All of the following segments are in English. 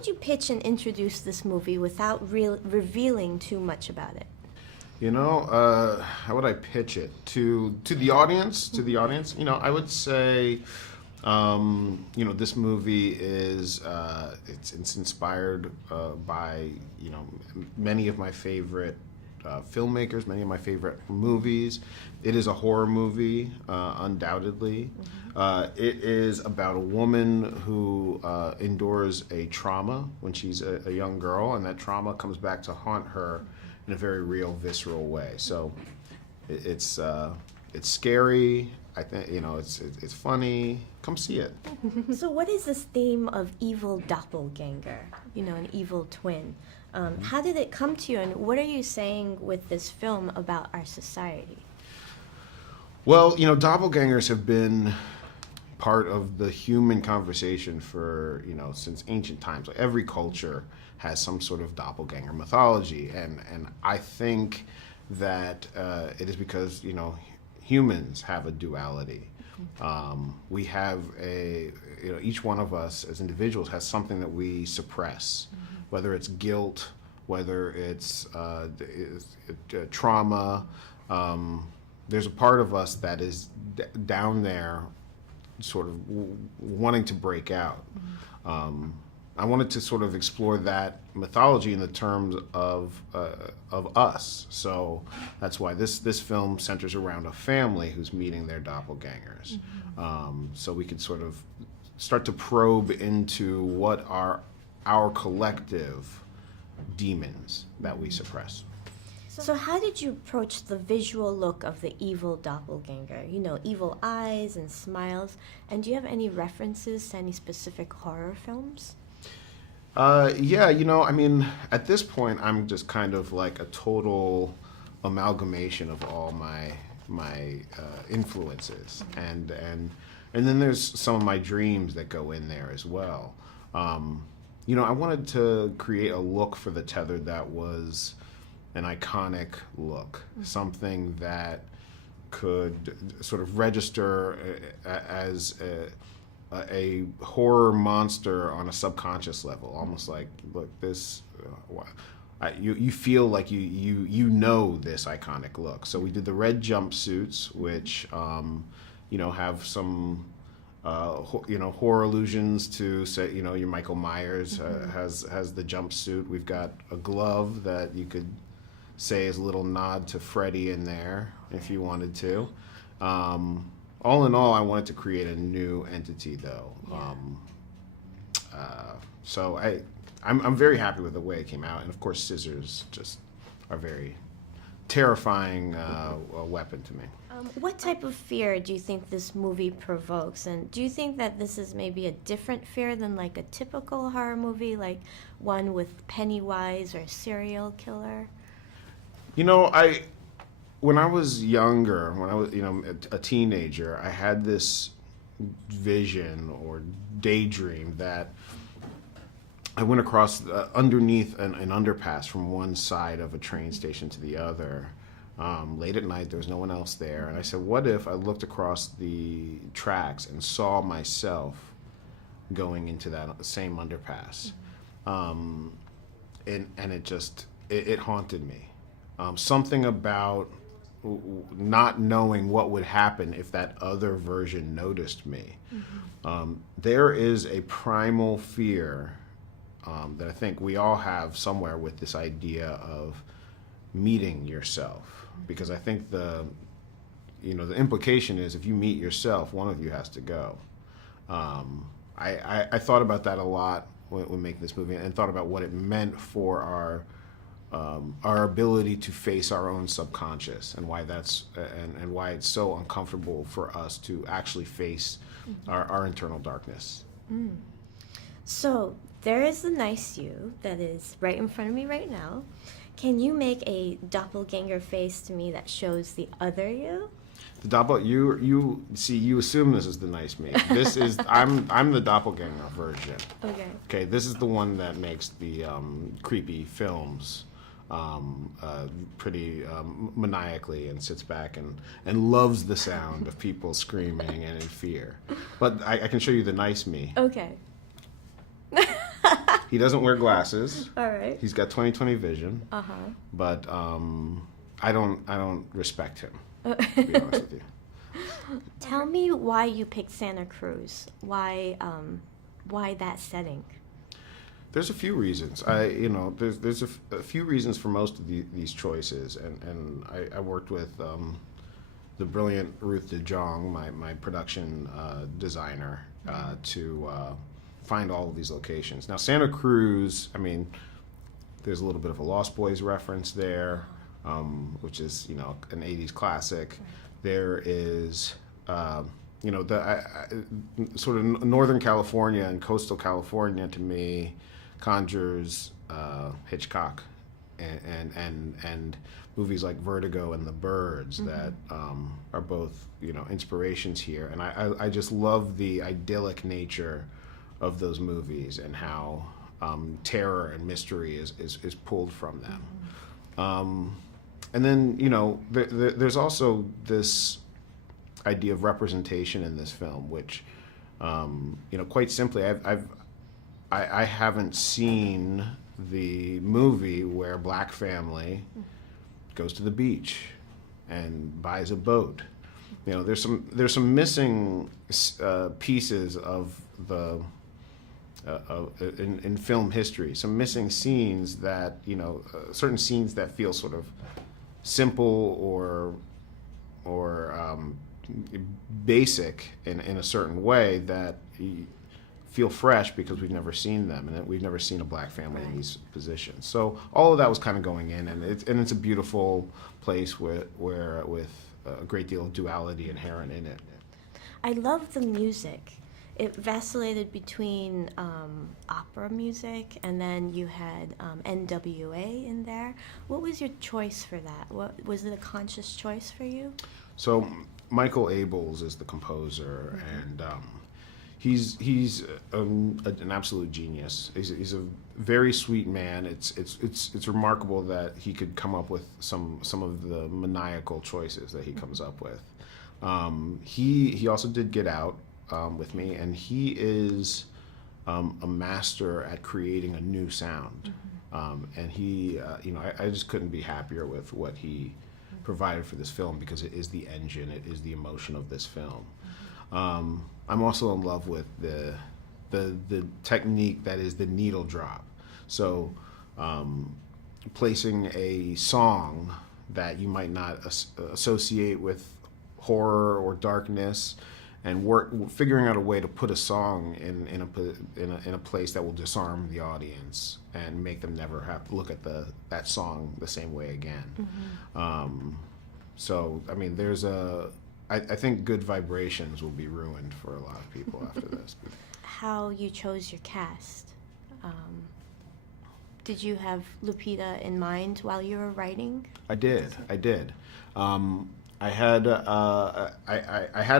would you pitch and introduce this movie without revealing too much about it? How would I pitch it to the audience? To the audience, I would say, this movie is it's inspired by many of my favorite filmmakers, many of my favorite movies. It is a horror movie, undoubtedly. It is about a woman who endures a trauma when she's a young girl, and that trauma comes back to haunt her in a very real, visceral way. So it's scary. I think it's funny. Come see it. So what is this theme of evil doppelganger? An evil twin. How did it come to you, and what are you saying with this film about our society? Well, doppelgangers have been part of the human conversation for, since ancient times. Like every culture has some sort of doppelganger mythology, and I think that it is because, humans have a duality. We have each one of us as individuals has something that we suppress, whether it's guilt, whether it's trauma. There's a part of us that is down there sort of wanting to break out. I wanted to sort of explore that mythology in the terms of us. So that's why this film centers around a family who's meeting their doppelgangers. So we could sort of start to probe into what are our collective demons that we suppress. So how did you approach the visual look of the evil doppelganger? Evil eyes and smiles. And do you have any references to any specific horror films? At this point, I'm just kind of like a total amalgamation of all my influences, and then there's some of my dreams that go in there as well. I wanted to create a look for The Tethered that was an iconic look, something that could sort of register as a horror monster on a subconscious level, almost like, look, this, you feel like you know this iconic look. So we did the red jumpsuits, which have some horror allusions to, say, your Michael Myers has the jumpsuit. We've got a glove that you could say is a little nod to Freddy in there if you wanted to. All in all, I wanted to create a new entity, though. Yeah. So I'm very happy with the way it came out, and of course, scissors just are very terrifying weapon to me. What type of fear do you think this movie provokes? And do you think that this is maybe a different fear than like a typical horror movie, like one with Pennywise or a serial killer? When I was younger, when I was a teenager, I had this vision or daydream that I went across underneath an underpass from one side of a train station to the other. Late at night, there was no one else there. And I said, what if I looked across the tracks and saw myself going into that same underpass? And it haunted me. Something about not knowing what would happen if that other version noticed me. There is a primal fear that I think we all have somewhere with this idea of meeting yourself, because I think the implication is if you meet yourself, one of you has to go. I thought about that a lot when making this movie, and thought about what it meant for our ability to face our own subconscious, and why that's and why it's so uncomfortable for us to actually face our internal darkness. So there is the nice you that is right in front of me right now. Can you make a doppelganger face to me that shows the other you? The you see, you assume this is the nice me. This is I'm the doppelganger version. Okay. Okay, this is the one that makes the creepy films pretty maniacally, and sits back and loves the sound of people screaming and in fear. But I can show you the nice me. Okay. He doesn't wear glasses. All right. He's got 20/20 vision. Uh-huh. But I don't respect him, to be honest with you. Tell me why you picked Santa Cruz. Why that setting? There's a few reasons. There's a few reasons for most of these choices, and I worked with the brilliant Ruth De Jong, my production designer, to find all of these locations. Now, Santa Cruz, I mean, there's a little bit of a Lost Boys reference there, which is, an 80s classic. There is, sort of Northern California and coastal California to me conjures Hitchcock and movies like Vertigo and The Birds that are both, inspirations here. And I just love the idyllic nature of those movies and how terror and mystery is pulled from them. And then, there's also this idea of representation in this film, which, quite simply, I haven't seen the movie where a black family goes to the beach and buys a boat. There's some missing pieces of the in film history, some missing scenes that certain scenes that feel sort of simple or basic in a certain way that feel fresh because we've never seen them, and we've never seen a black family in these positions. So all of that was kind of going in, and it's a beautiful place with a great deal of duality inherent in it. I love the music. It vacillated between opera music, and then you had NWA in there. What was your choice for that? Was it a conscious choice for you? So Michael Abels is the composer, and he's an absolute genius. He's a very sweet man. It's remarkable that he could come up with some of the maniacal choices that he comes up with. He also did Get Out with me, and he is a master at creating a new sound. And he, I just couldn't be happier with what he provided for this film, because it is the engine, it is the emotion of this film. I'm also in love with the technique that is the needle drop. So placing a song that you might not associate with horror or darkness, and figuring out a way to put a song in a place that will disarm the audience and make them never have to look at that song the same way again. So I mean, I think Good Vibrations will be ruined for a lot of people after this. How you chose your cast. Did you have Lupita in mind while you were writing? I did. I had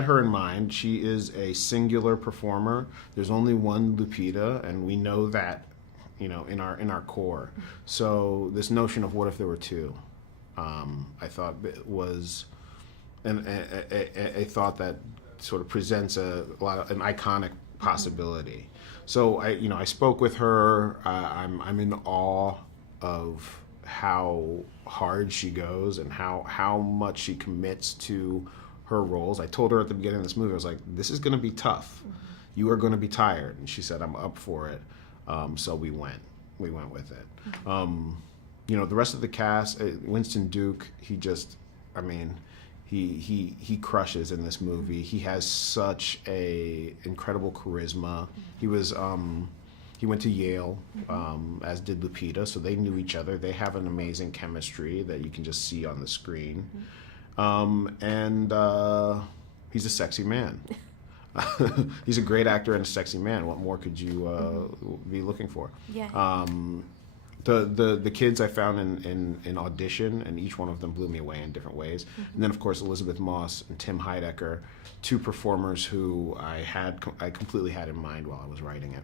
her in mind. She is a singular performer. There's only one Lupita, and we know that, in our core. So this notion of what if there were two, I thought was a thought that sort of presents an iconic possibility. So I spoke with her. I'm in awe of how hard she goes and how much she commits to her roles. I told her at the beginning of this movie, I was like, this is going to be tough. You are going to be tired. And she said, I'm up for it. So we went with it. The rest of the cast, Winston Duke, he crushes in this movie. He has such a incredible charisma. He went to Yale, as did Lupita, so they knew each other. They have an amazing chemistry that you can just see on the screen. And he's a sexy man. He's a great actor and a sexy man. What more could you be looking for? Yeah. The kids I found in audition, and each one of them blew me away in different ways. And then, of course, Elizabeth Moss and Tim Heidecker, two performers who I completely had in mind while I was writing it.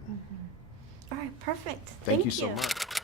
All right, perfect. Thank you so much.